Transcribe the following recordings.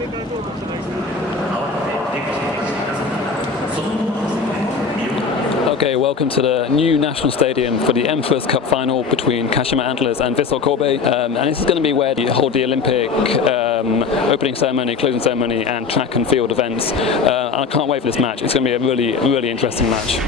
Okay, welcome to the new national stadium for the Emperor's Cup final between Kashima Antlers and Vissel Kobe, and this is going to be where you hold the Olympic opening ceremony, closing ceremony, and track and field events. And I can't wait for this match. It's going to be a really interesting match.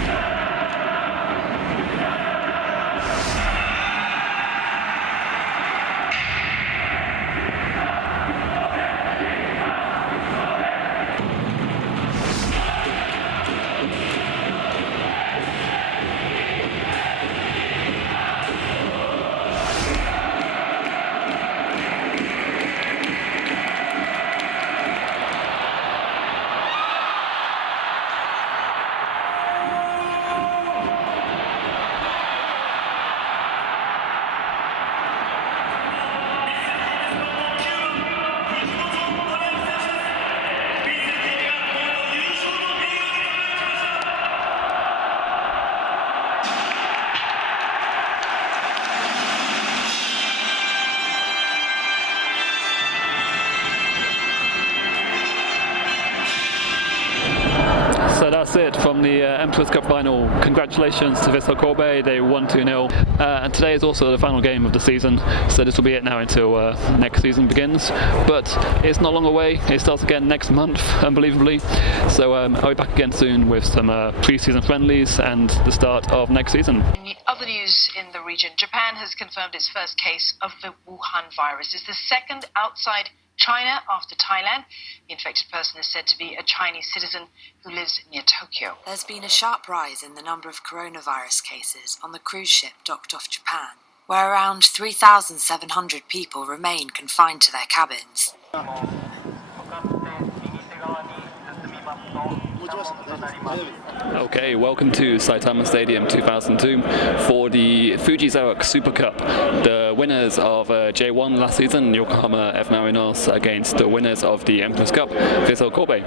So that's it from the Emperor's Cup final. Congratulations to Vissel Kobe, they won 2-0. And today is also the final game of the season, so this will be it now until next season begins. But it's not long away, it starts again next month, unbelievably. So I'll be back again soon with some pre-season friendlies and the start of next season. In other news in the region, Japan has confirmed its first case of the Wuhan virus. It's the second outside China after Thailand. The infected person is said to be a Chinese citizen who lives near Tokyo. There's been a sharp rise in the number of coronavirus cases on the cruise ship docked off Japan, where around 3,700 people remain confined to their cabins. Okay, welcome to Saitama Stadium 2002 for the Fuji Xerox Super Cup. The winners of J1 last season, Yokohama F. Marinos, against the winners of the Emperor's Cup, Vissel Kobe.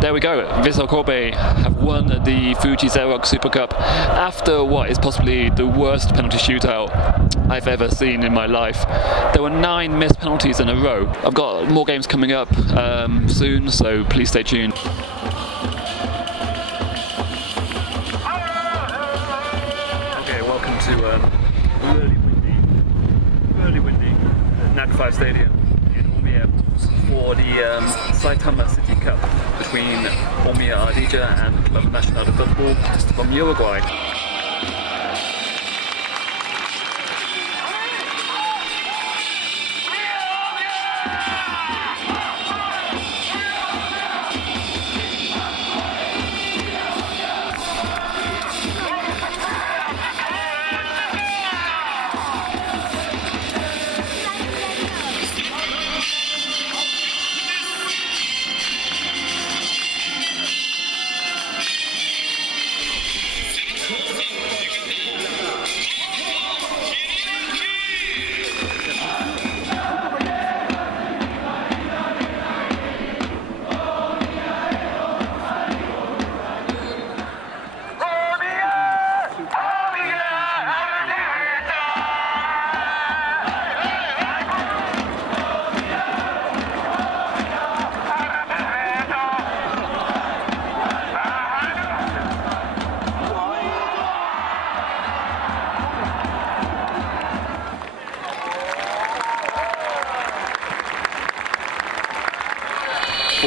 There we go, Vissel Kobe have won the Fuji Xerox Super Cup after what is possibly the worst penalty shootout I've ever seen in my life. There were 9 missed penalties in a row. I've got more games coming up soon, so please stay tuned. Okay, welcome to really windy Nadeshiko Stadium in Omiya for the Saitama City Cup between Omiya Ardija and Club Nacional de Football from Uruguay.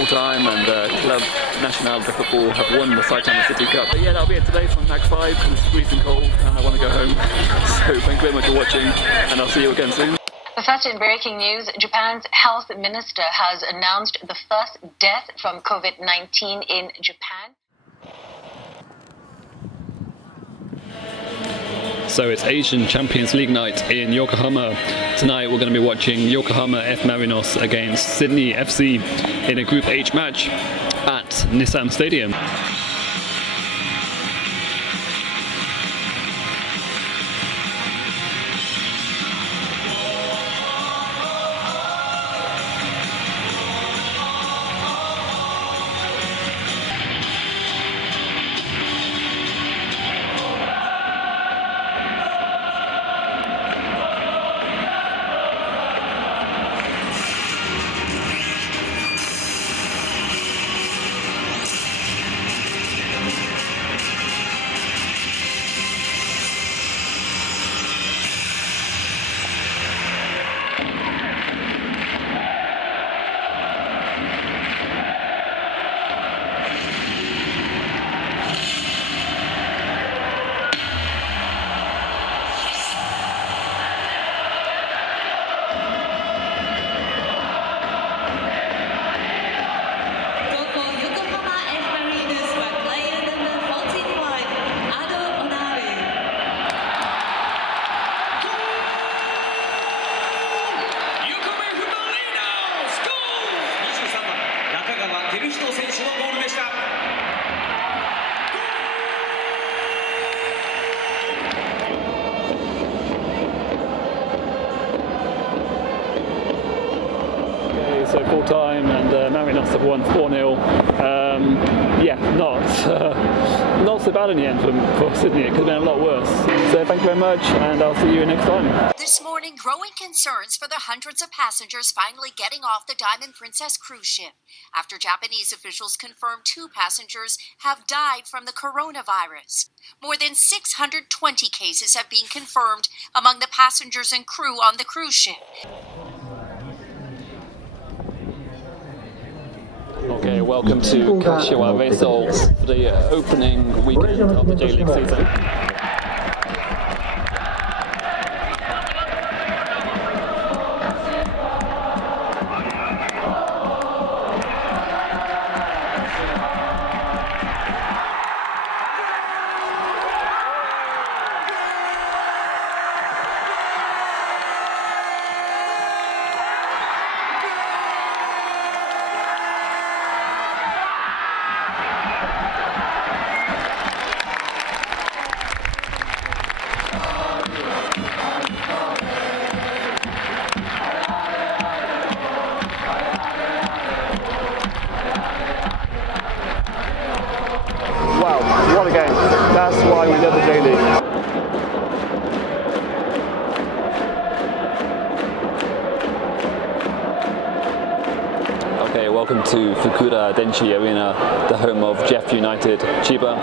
full-time, and Club National de Football have won the Saitama City Cup. But yeah, that'll be it today from Mac 5, because it's freezing cold and I want to go home. So thank you very much for watching, and I'll see you again soon. First, in breaking news, Japan's health minister has announced the first death from COVID-19 in Japan. So it's Asian Champions League night in Yokohama. Tonight we're going to be watching Yokohama F Marinos against Sydney FC in a Group H match at Nissan Stadium. So full time, and Marinos have won 4-0. Yeah, not so bad in the end for Sydney. It could have been a lot worse. So thank you very much, and I'll see you next time. This morning, growing concerns for the hundreds of passengers finally getting off the Diamond Princess cruise ship after Japanese officials confirmed 2 passengers have died from the coronavirus. More than 620 cases have been confirmed among the passengers and crew on the cruise ship. Okay, welcome to Kashiwa Reysol for the opening weekend of the J.League season. Wow, what a game. That's why we love the J.League. Okay, welcome to Fukuda Denshi Arena, the home of Jeff United Chiba.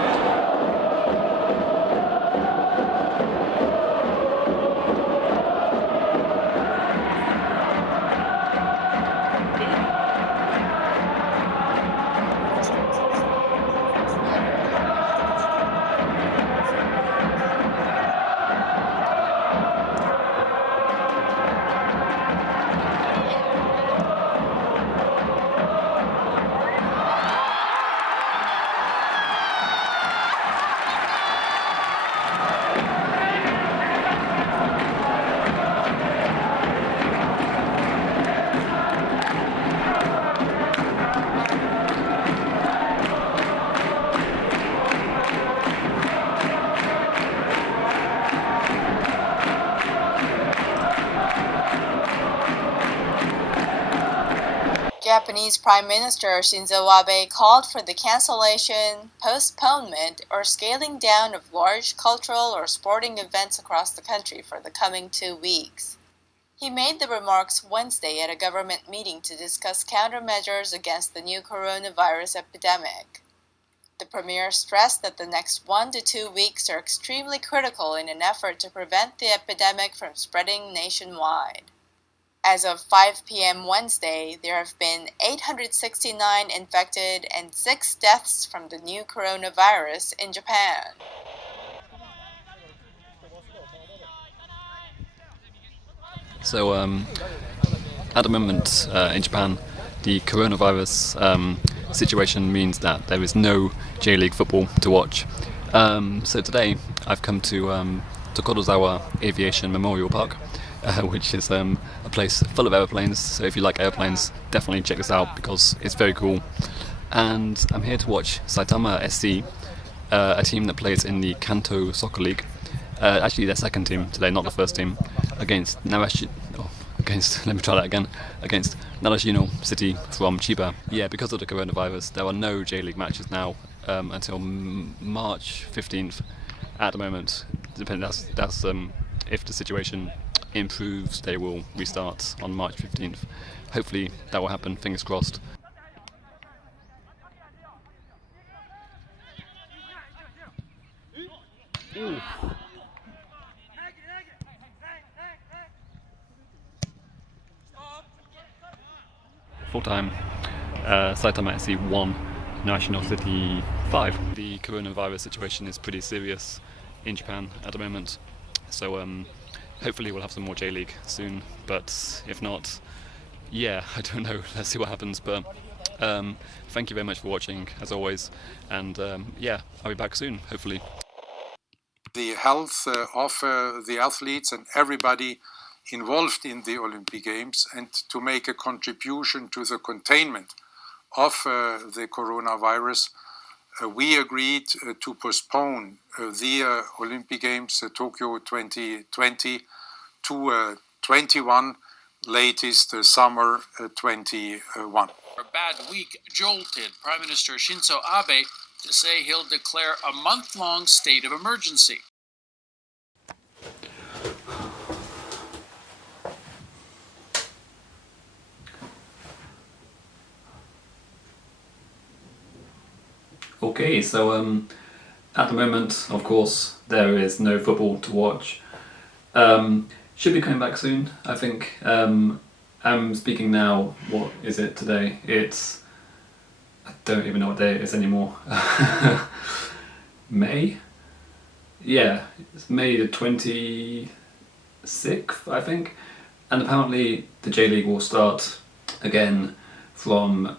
Japanese Prime Minister Shinzo Abe called for the cancellation, postponement, or scaling down of large cultural or sporting events across the country for the coming 2 weeks. He made the remarks Wednesday at a government meeting to discuss countermeasures against the new coronavirus epidemic. The premier stressed that the next 1 to 2 weeks are extremely critical in an effort to prevent the epidemic from spreading nationwide. As of 5 p.m. Wednesday, there have been 869 infected and 6 deaths from the new coronavirus in Japan. So at the moment in Japan, the coronavirus situation means that there is no J.League football to watch. So today I've come to Tokorozawa Aviation Memorial Park, which is a place full of aeroplanes. So if you like airplanes, definitely check this out because it's very cool. And I'm here to watch Saitama SC, a team that plays in the Kanto Soccer League. Actually their second team today, not the first team, against against Nadeshiko City from Chiba. Yeah, because of the coronavirus, there are no J.League matches now until March 15th. At the moment, that's if the situation improves, they will restart on March 15th. Hopefully that will happen. Fingers crossed. Ooh. Full time, Saitama SC 1, National City 5. The coronavirus situation is pretty serious in Japan at the moment, so hopefully we'll have some more J.League soon, but if not, yeah, I don't know, let's see what happens, but thank you very much for watching, as always, and yeah, I'll be back soon, hopefully. The health of the athletes and everybody involved in the Olympic Games, and to make a contribution to the containment of the coronavirus, we agreed to postpone the Olympic Games, Tokyo 2020, to 21, latest summer 21. A bad week jolted Prime Minister Shinzo Abe to say he'll declare a month-long state of emergency. Okay, so at the moment, of course, there is no football to watch. Should be coming back soon, I think. I'm speaking now, what is it today? I don't even know what day it is anymore. May? Yeah, it's May the 26th, I think. And apparently the J.League will start again from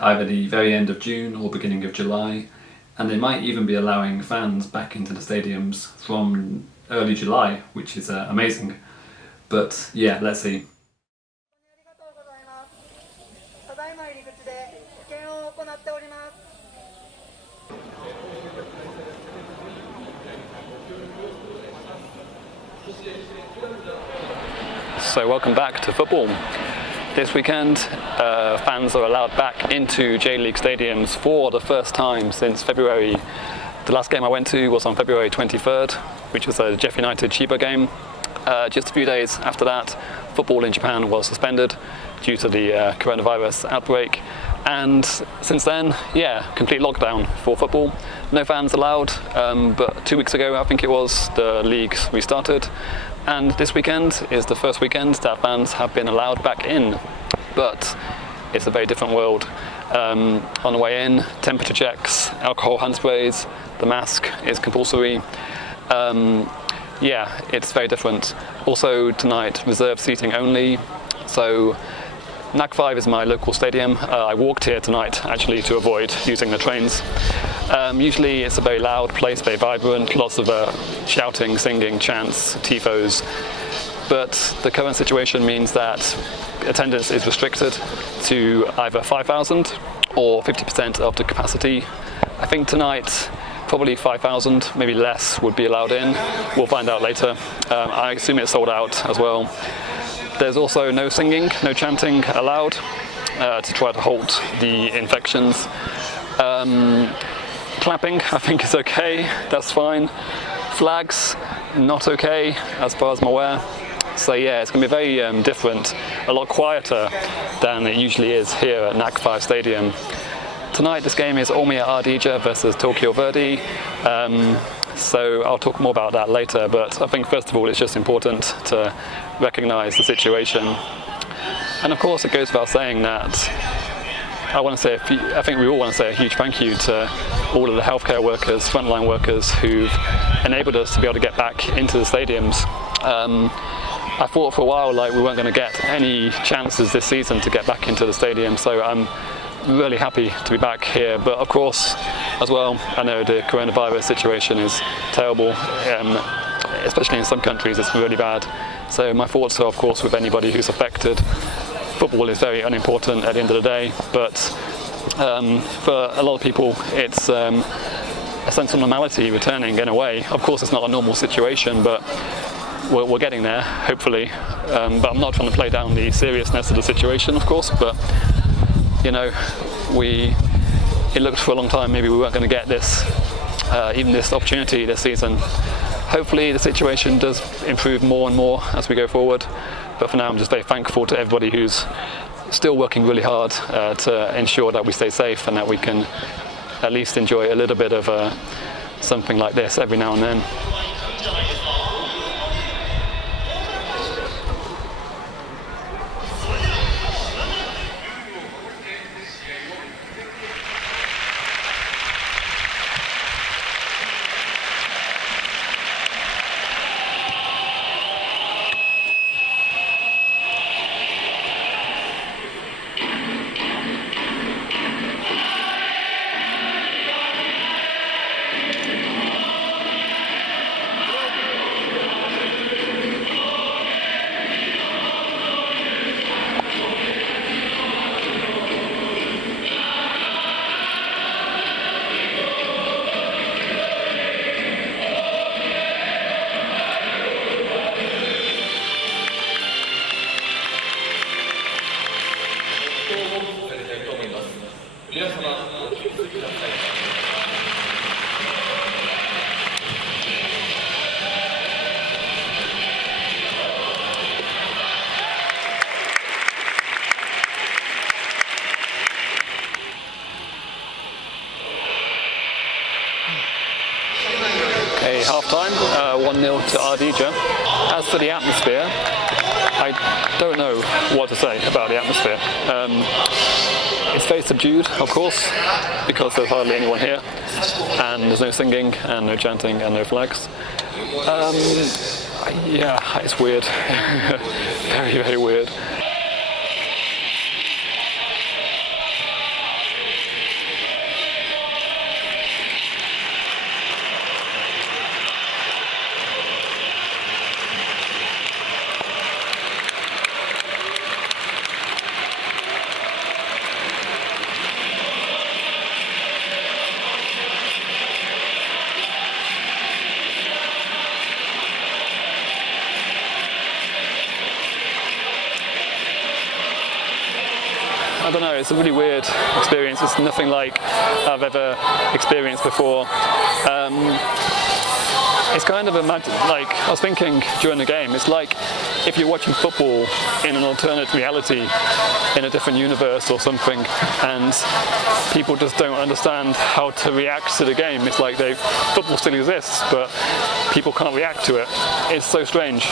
either the very end of June or beginning of July, and they might even be allowing fans back into the stadiums from early July, which is amazing. But yeah, let's see. So welcome back to football. This weekend, fans are allowed back into J.League stadiums for the first time since February. The last game I went to was on February 23rd, which was a Jeff United Chiba game. Just a few days after that, football in Japan was suspended due to the coronavirus outbreak. And since then, yeah, complete lockdown for football. No fans allowed, but 2 weeks ago, I think it was, the leagues restarted. And this weekend is the first weekend that fans have been allowed back in. But it's a very different world. On the way in, temperature checks, alcohol hand sprays, the mask is compulsory. Yeah, it's very different. Also tonight, reserved seating only. So NAC 5 is my local stadium. I walked here tonight actually to avoid using the trains. Usually it's a very loud place, very vibrant, lots of shouting, singing, chants, tifos. But the current situation means that attendance is restricted to either 5,000 or 50% of the capacity. I think tonight probably 5,000, maybe less, would be allowed in. We'll find out later. I assume it's sold out as well. There's also no singing, no chanting allowed to try to halt the infections. Clapping, I think, is okay, that's fine. Flags, not okay, as far as I'm aware. So yeah, it's going to be very different, a lot quieter than it usually is here at NAC 5 Stadium. Tonight this game is Omiya Ardija versus Tokyo Verdy. So I'll talk more about that later, but I think first of all it's just important to recognise the situation. And of course, it goes without saying that I think we all want to say a huge thank you to all of the healthcare workers, frontline workers who've enabled us to be able to get back into the stadiums. I thought for a while like we weren't going to get any chances this season to get back into the stadium, so I'm really happy to be back here. But of course, as well, I know the coronavirus situation is terrible, especially in some countries it's really bad. So my thoughts are of course with anybody who's affected. Football is very unimportant at the end of the day, but for a lot of people it's a sense of normality returning in a way. Of course it's not a normal situation, but we're getting there, hopefully. But I'm not trying to play down the seriousness of the situation, of course, but you know, it looked for a long time maybe we weren't going to get this, even this opportunity this season. Hopefully the situation does improve more and more as we go forward, but for now I'm just very thankful to everybody who's still working really hard to ensure that we stay safe and that we can at least enjoy a little bit of something like this every now and then. Half-time, 1-0 to Ardija. As for the atmosphere, I don't know what to say about the atmosphere. It's very subdued, of course, because there's hardly anyone here, and there's no singing, and no chanting, and no flags. Yeah, it's weird. Very, very weird. I don't know, it's a really weird experience. It's nothing like I've ever experienced before. It's kind of like, I was thinking during the game, it's like if you're watching football in an alternate reality, in a different universe or something, and people just don't understand how to react to the game. It's like football still exists, but people can't react to it. It's so strange.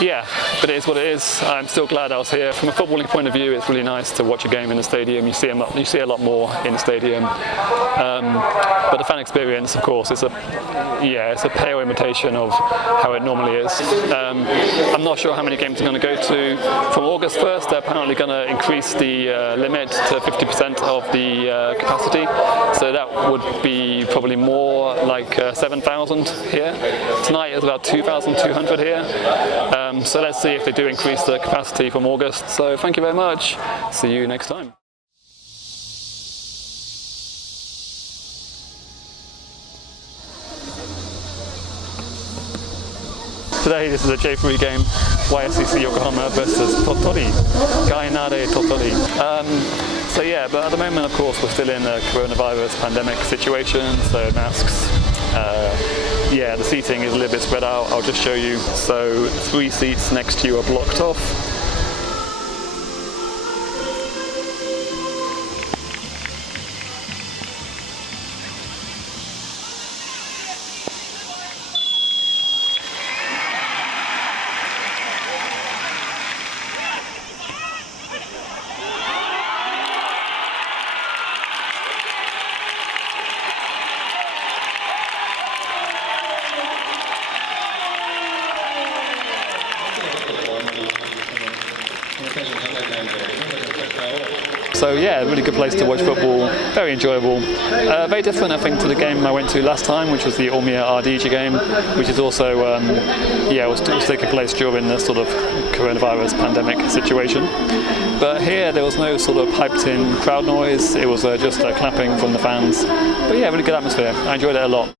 Yeah, but it is what it is. I'm still glad I was here. From a footballing point of view, it's really nice to watch a game in the stadium. You see a lot more in the stadium. But the fan experience, of course, it's a pale imitation of how it normally is. I'm not sure how many games I'm going to go to. From August 1st, they're apparently going to increase the limit to 50% of the capacity. So that would be probably more like 7,000 here. Tonight is about 2,200 here. So let's see if they do increase the capacity from August. So thank you very much. See you next time. Today this is a J3 game, YSCC Yokohama versus Totori, Gainare Totori. So yeah, but at the moment of course we're still in a coronavirus pandemic situation, so masks. Yeah, the seating is a little bit spread out. I'll just show you. So 3 seats next to you are blocked off. So yeah, really good place to watch football, very enjoyable. Very different, I think, to the game I went to last time, which was the Ormia Ardija game, which is also, was taking place during the sort of coronavirus pandemic situation. But here there was no sort of piped in crowd noise, it was just clapping from the fans. But yeah, really good atmosphere, I enjoyed it a lot.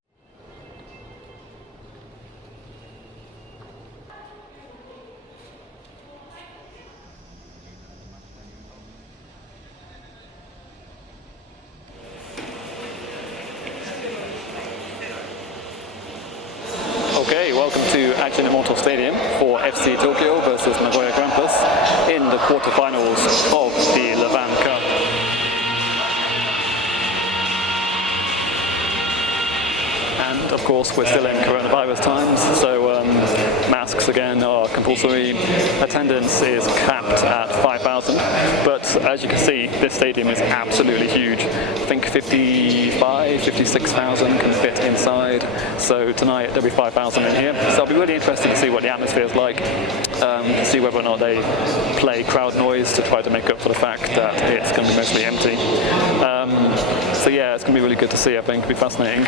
Okay, welcome to Ajinomoto Stadium for FC Tokyo versus Nagoya Grampus in the quarterfinals of the Levain Cup. And of course we're still in coronavirus times, so masks again are compulsory. Attendance is capped at 5,000, but as you can see, this stadium is absolutely huge. I think 56,000 can fit inside, so tonight there'll be 5,000 in here. So it'll be really interesting to see what the atmosphere is like, to see whether or not they play crowd noise to try to make up for the fact that it's going to be mostly empty. So yeah, it's going to be really good to see, I think. It'll be fascinating.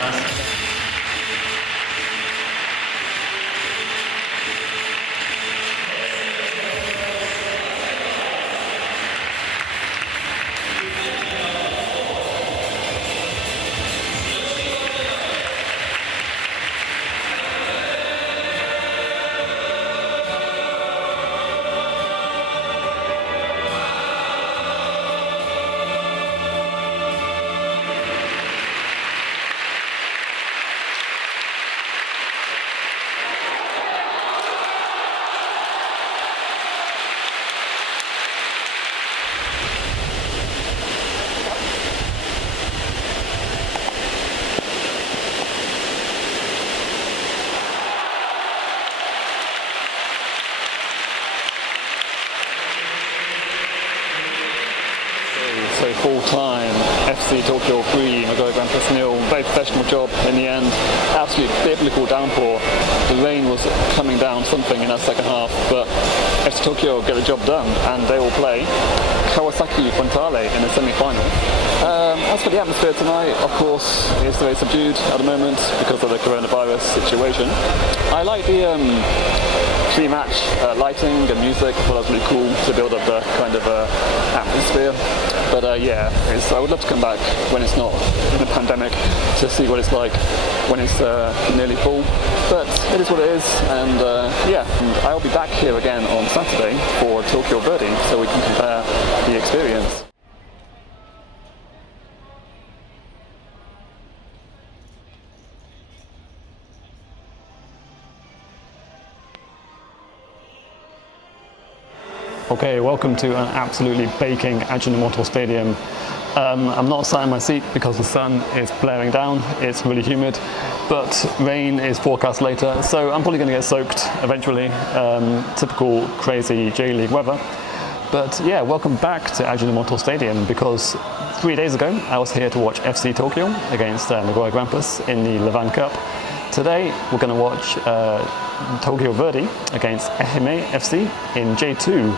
So full-time, FC Tokyo 3, Nagoya Grampus 0, very professional job in the end. Absolute biblical downpour. The rain was coming down something in that second half, but FC Tokyo get the job done, and they will play Kawasaki Frontale in the semi-final. As for the atmosphere tonight, of course, it's very subdued at the moment because of the coronavirus situation. I like the pre-match lighting and music. I thought that was really cool to build up the kind of atmosphere. But I would love to come back when it's not in a pandemic to see what it's like when it's nearly full. But it is what it is, and I'll be back here again on Saturday for Tokyo Verdy, so we can compare the experience. Okay, welcome to an absolutely baking Ajinomoto Stadium. I'm not sat in my seat because the sun is blaring down, it's really humid, but rain is forecast later, so I'm probably going to get soaked eventually. Typical crazy J.League weather. But yeah, welcome back to Ajinomoto Stadium, because 3 days ago I was here to watch FC Tokyo against Nagoya Grampus in the Levain Cup. Today we're going to watch Tokyo Verdy against Ehime FC in J2.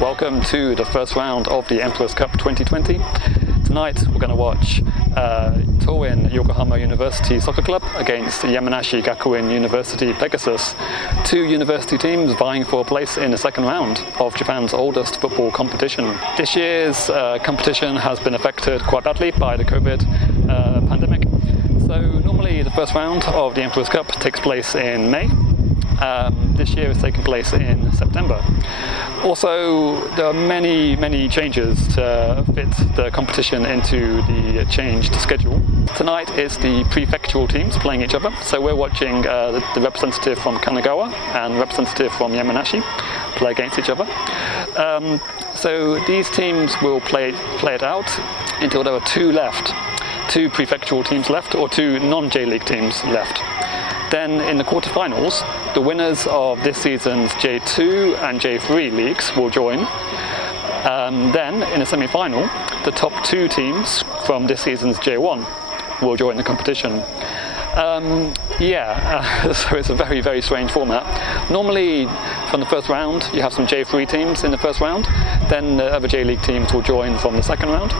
Welcome to the first round of the Emperor's Cup 2020. Tonight we're going to watch Toin Yokohama University Soccer Club against Yamanashi Gakuin University Pegasus, two university teams vying for a place in the second round of Japan's oldest football competition. This year's competition has been affected quite badly by the COVID pandemic. So normally the first round of the Emperor's Cup takes place in May. This year is taking place in September. Also, there are many changes to fit the competition into the changed schedule. Tonight it's the prefectural teams playing each other. So we're watching the representative from Kanagawa and representative from Yamanashi play against each other. So these teams will play it out until there are two prefectural teams left, or two non-J-League teams left. Then in the quarterfinals, the winners of this season's J2 and J3 leagues will join. Then in the semi-final, the top two teams from this season's J1 will join the competition. So it's a very strange format. Normally, from the first round, you have some J3 teams in the first round, then the other J-League teams will join from the second round.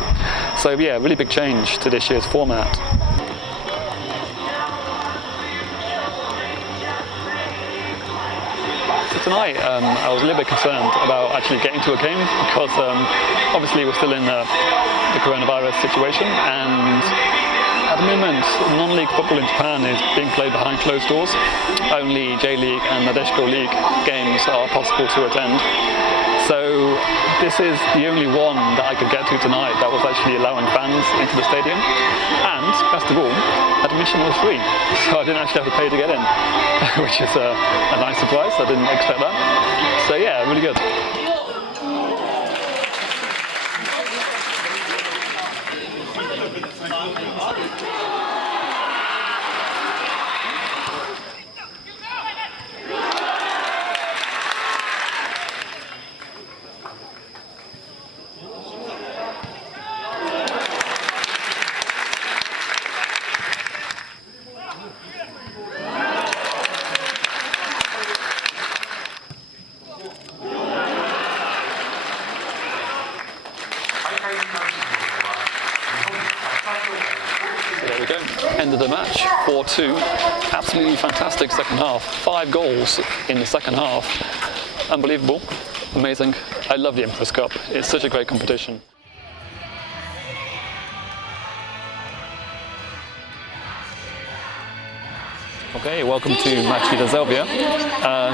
So yeah, really big change to this year's format. Tonight, I was a little bit concerned about actually getting to a game because obviously we're still in the coronavirus situation, and at the moment non-league football in Japan is being played behind closed doors. Only J.League and Nadeshiko League games are possible to attend. So this is the only one that I could get to tonight that was actually allowing fans into the stadium, and best of all, admission was free, so I didn't actually have to pay to get in, which is a nice surprise. I didn't expect that. So yeah, really good. There we go, end of the match, 4-2. Absolutely fantastic second half. 5 goals in the second half. Unbelievable, amazing. I love the Emperor's Cup. It's such a great competition. Okay, welcome to Machida Zelvia,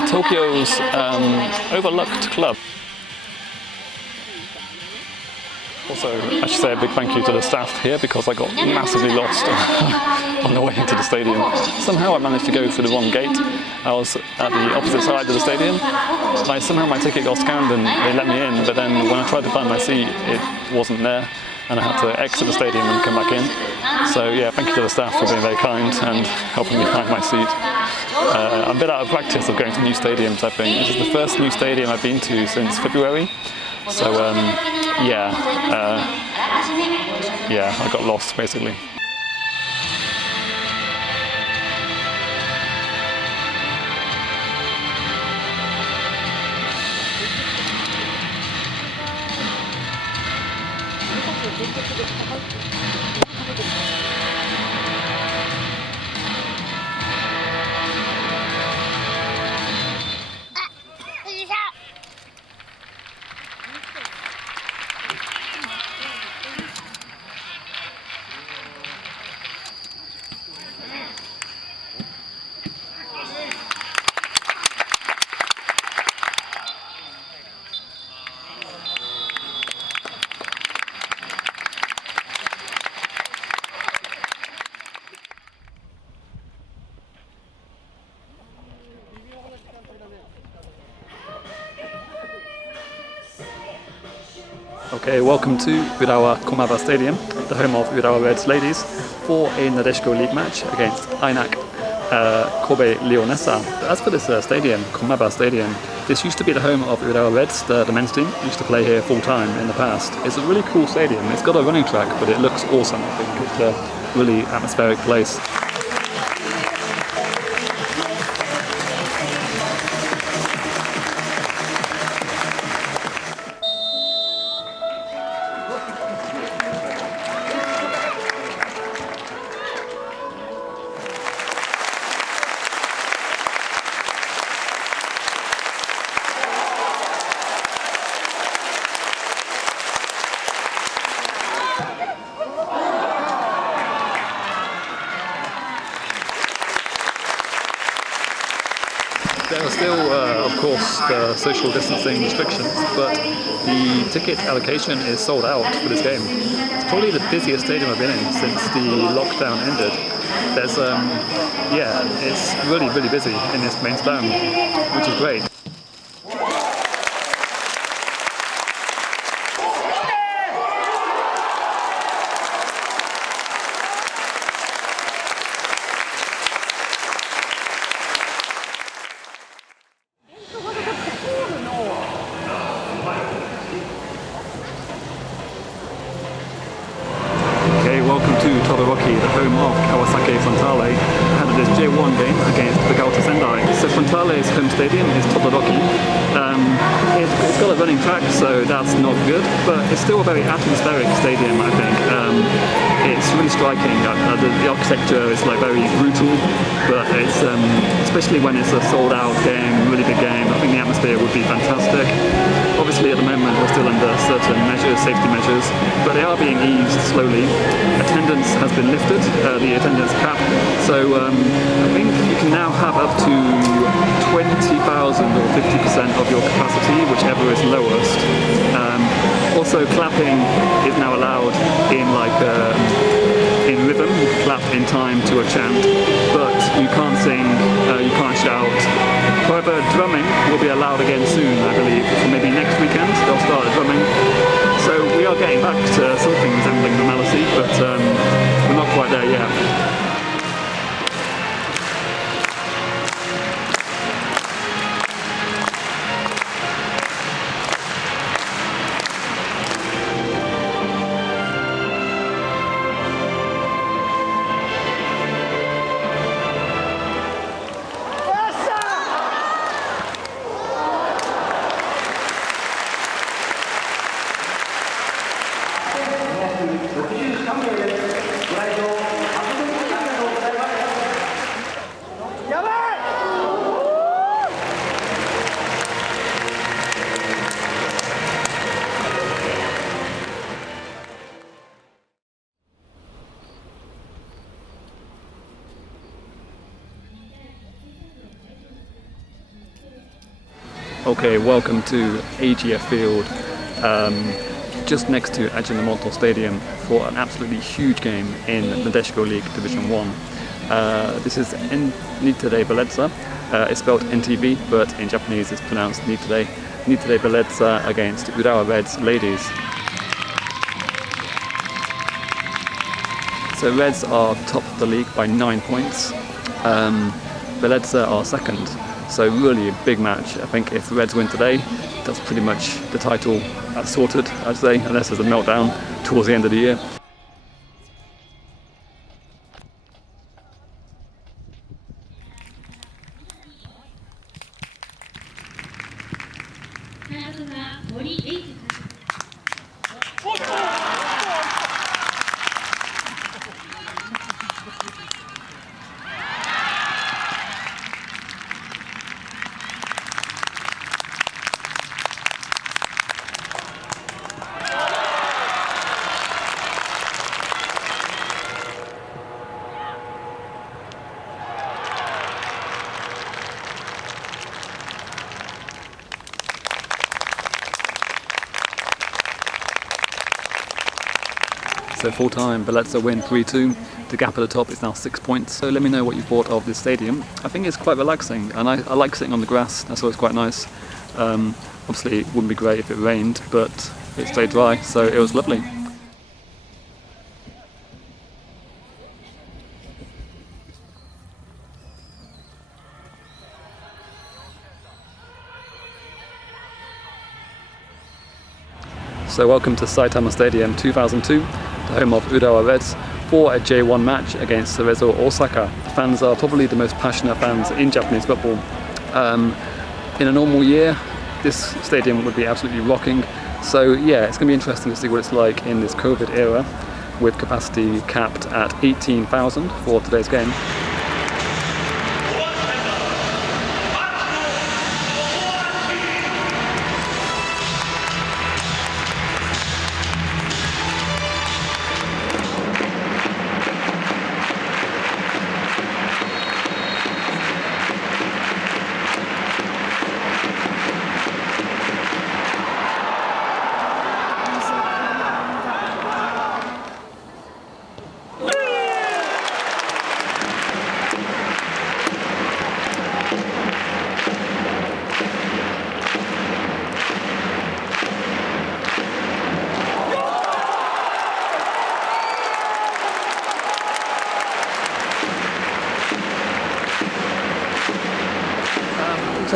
Tokyo's overlooked club. Also, I should say a big thank you to the staff here because I got massively lost on the way into the stadium. Somehow I managed to go through the wrong gate. I was at the opposite side of the stadium. Somehow my ticket got scanned and they let me in, but then when I tried to find my seat, it wasn't there, and I had to exit the stadium and come back in. So yeah, thank you to the staff for being very kind and helping me find my seat. I'm a bit out of practice of going to new stadiums, I think. This is the first new stadium I've been to since February. So I got lost basically. Okay, welcome to Urawa Komaba Stadium, the home of Urawa Reds ladies, for a Nadeshiko League match against INAC Kobe Leonessa. As for this stadium, Komaba Stadium, this used to be the home of Urawa Reds, the men's team, used to play here full time in the past. It's a really cool stadium. It's got a running track, but it looks awesome. I think it's a really atmospheric place. There are still, of course, the social distancing restrictions, but the ticket allocation is sold out for this game. It's probably the busiest stadium I've been in since the lockdown ended. There's, yeah, it's really, really busy in this main stand, which is great. Welcome to Todoroki, the home of Kawasaki Frontale, ahead of this J1 game against the Gauta Sendai. So Frontale's home stadium is Todoroki. It's got a running track, so that's not good, but it's still a very atmospheric stadium, I think. It's really striking. The architecture is like very brutal, but it's especially when it's a sold-out game, really big game. I think the atmosphere would be fantastic. Obviously, at the moment, we're still under certain measures, safety measures, but they are being eased slowly. Attendance has been lifted, the attendance cap, so I think you can now have up to 20,000 or 50% of your capacity, whichever is lowest. Also, clapping is now allowed in in rhythm. You can clap in time to a chant, but you can't sing, you can't shout. However, drumming will be allowed again soon, I believe. So maybe next weekend they'll start drumming. So we are getting back to something resembling normality, but we're not quite there yet. Okay, welcome to AGF Field, just next to Ajinomoto Stadium for an absolutely huge game in Nadeshiko League Division 1. This is Nittei Bellezza. It's spelled NTV, but in Japanese it's pronounced Nittei Bellezza against Urawa Reds ladies. So Reds are top of the league by 9 points. Bellezza are second. So really a big match. I think if the Reds win today, that's pretty much the title sorted, I'd say, unless there's a meltdown towards the end of the year. So full time, Bellezza win 3-2. The gap at the top is now 6 points. So let me know what you thought of this stadium. I think it's quite relaxing, and I like sitting on the grass. That's always quite nice. Obviously it wouldn't be great if it rained, but it stayed dry, so it was lovely. So welcome to Saitama Stadium 2002, the home of Urawa Reds, for a J1 match against Cerezo Osaka. The fans are probably the most passionate fans in Japanese football. In a normal year, this stadium would be absolutely rocking. So yeah, it's going to be interesting to see what it's like in this COVID era, with capacity capped at 18,000 for today's game.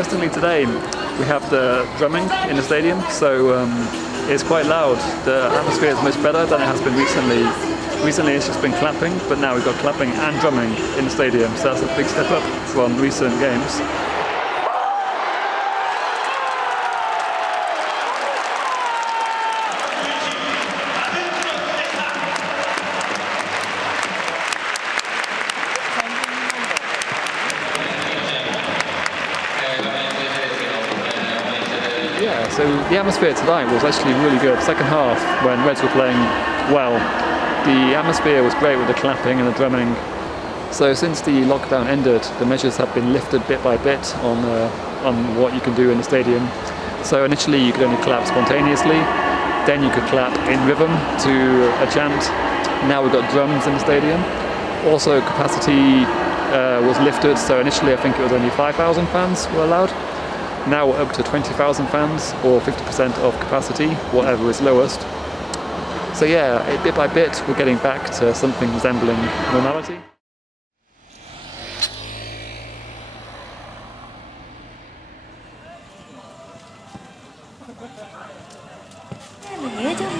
interestingly today we have the drumming in the stadium, so it's quite loud. The atmosphere is much better than it has been recently. Recently it's just been clapping, but now we've got clapping and drumming in the stadium, so that's a big step up from recent games. Yeah, so the atmosphere tonight was actually really good. Second half, when Reds were playing well, the atmosphere was great with the clapping and the drumming. So since the lockdown ended, the measures have been lifted bit by bit on what you can do in the stadium. So initially you could only clap spontaneously, then you could clap in rhythm to a chant. Now we've got drums in the stadium. Also capacity was lifted, so initially I think it was only 5,000 fans were allowed. Now we're up to 20,000 fans, or 50% of capacity, whatever is lowest. So yeah, bit by bit we're getting back to something resembling normality.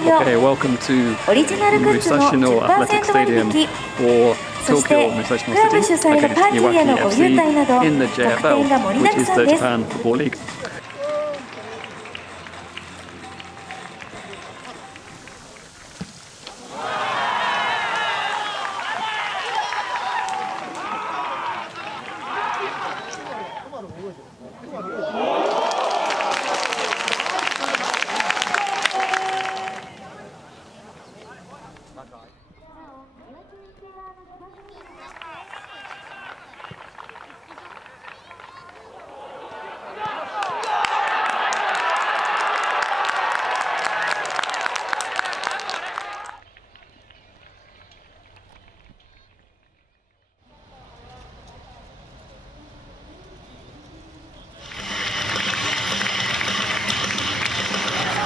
Okay, welcome to Musashino Athletic Stadium for Tokyo Musashino City against Iwaki FC in the JFL, which is the Japan Football League.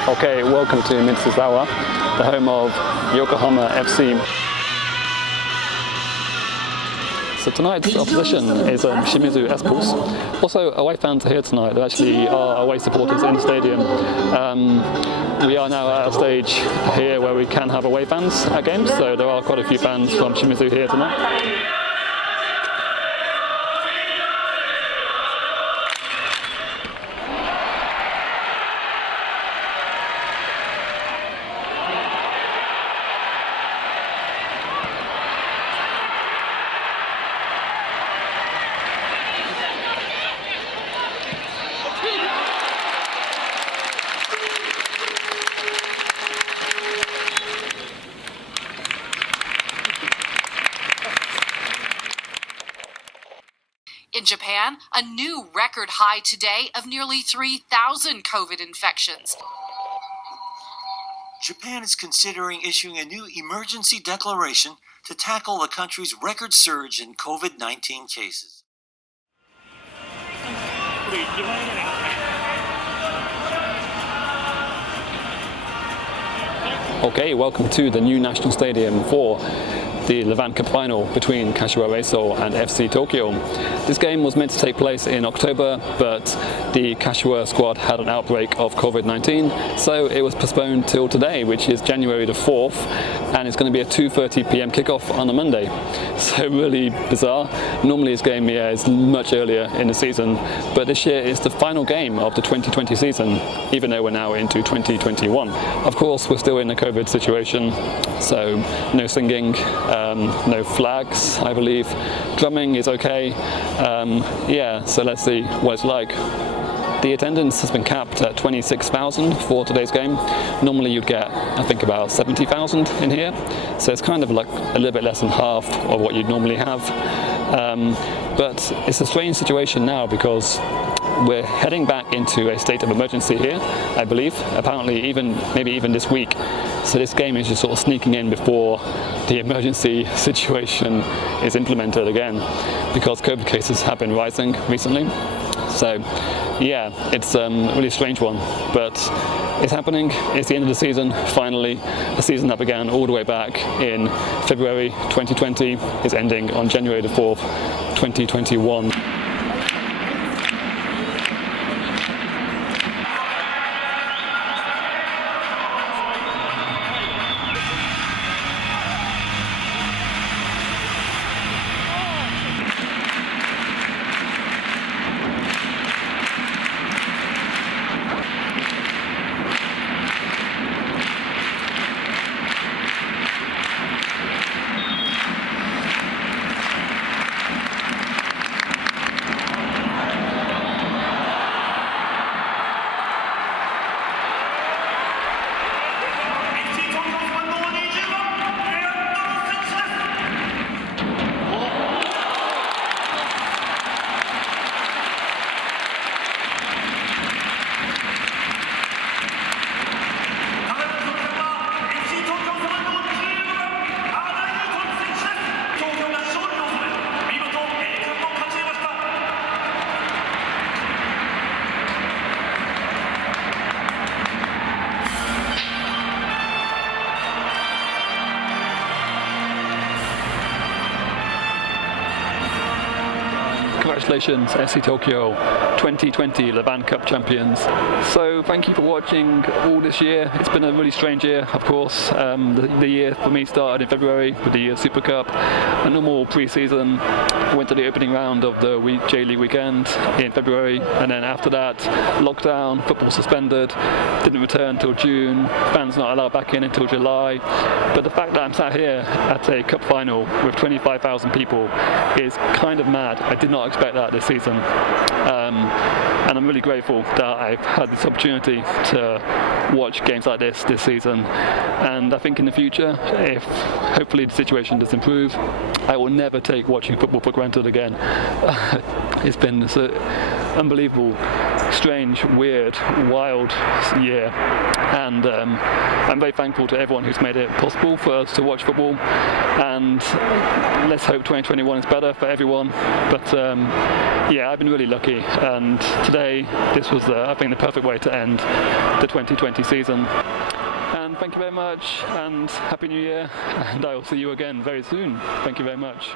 Okay, welcome to Mitsuzawa, the home of Yokohama FC. So tonight's opposition is Shimizu S-Pulse. Also, away fans are here tonight. There actually are away supporters in the stadium. We are now at a stage here where we can have away fans at games, so there are quite a few fans from Shimizu here tonight. In Japan, a new record high today of nearly 3,000 COVID infections. Japan is considering issuing a new emergency declaration to tackle the country's record surge in COVID-19 cases. Okay, welcome to the new national stadium for the Levain Cup final between Kashiwa Reysol and FC Tokyo. This game was meant to take place in October, but the Kashiwa squad had an outbreak of COVID-19, so it was postponed till today, which is January the 4th, and it's going to be a 2:30 p.m. kickoff on a Monday. So really bizarre. Normally this game is much earlier in the season, but this year is the final game of the 2020 season, even though we're now into 2021. Of course, we're still in a COVID situation, so no singing, no flags, I believe. Drumming is okay. Yeah, so let's see what it's like. The attendance has been capped at 26,000 for today's game. Normally you'd get, I think, about 70,000 in here. So it's kind of like a little bit less than half of what you'd normally have. But it's a strange situation now because we're heading back into a state of emergency here, I believe. Apparently maybe even this week. So this game is just sort of sneaking in before the emergency situation is implemented again, because COVID cases have been rising recently. So yeah, it's a really strange one, but it's happening. It's the end of the season, finally. The season that began all the way back in February 2020 is ending on January the 4th, 2021. congratulations SC Tokyo, 2020 Levain Cup champions. So thank you for watching all this year. It's been a really strange year, of course. The year for me started in February with the Super Cup, a normal pre-season. I went to the opening round of the J.League weekend in February, and then after that, lockdown, football suspended, didn't return until June, fans not allowed back in until July. But the fact that I'm sat here at a cup final with 25,000 people is kind of mad. I did not expect that this season. And I'm really grateful that I've had this opportunity to watch games like this season. And I think in the future, if hopefully the situation does improve, I will never take watching football for granted again. It's been this unbelievable, strange, weird, wild year. And I'm very thankful to everyone who's made it possible for us to watch football. And let's hope 2021 is better for everyone. But yeah, I've been really lucky. And today, this was, I think, the perfect way to end the 2020 season. And thank you very much, and Happy New Year. And I will see you again very soon. Thank you very much.